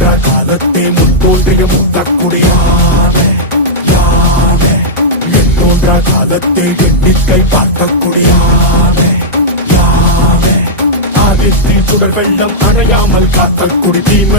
தோன்றா காலத்தே முன் தோன்றிய மூத்தக்குடியானே யானே என் தோன்றா காலத்தே எண்ணிக்கை பார்க்கக்கூடியானே யானே ஆதித்தி சுடர் வெள்ளம் அணையாமல் காத்தல் குடி தீமன்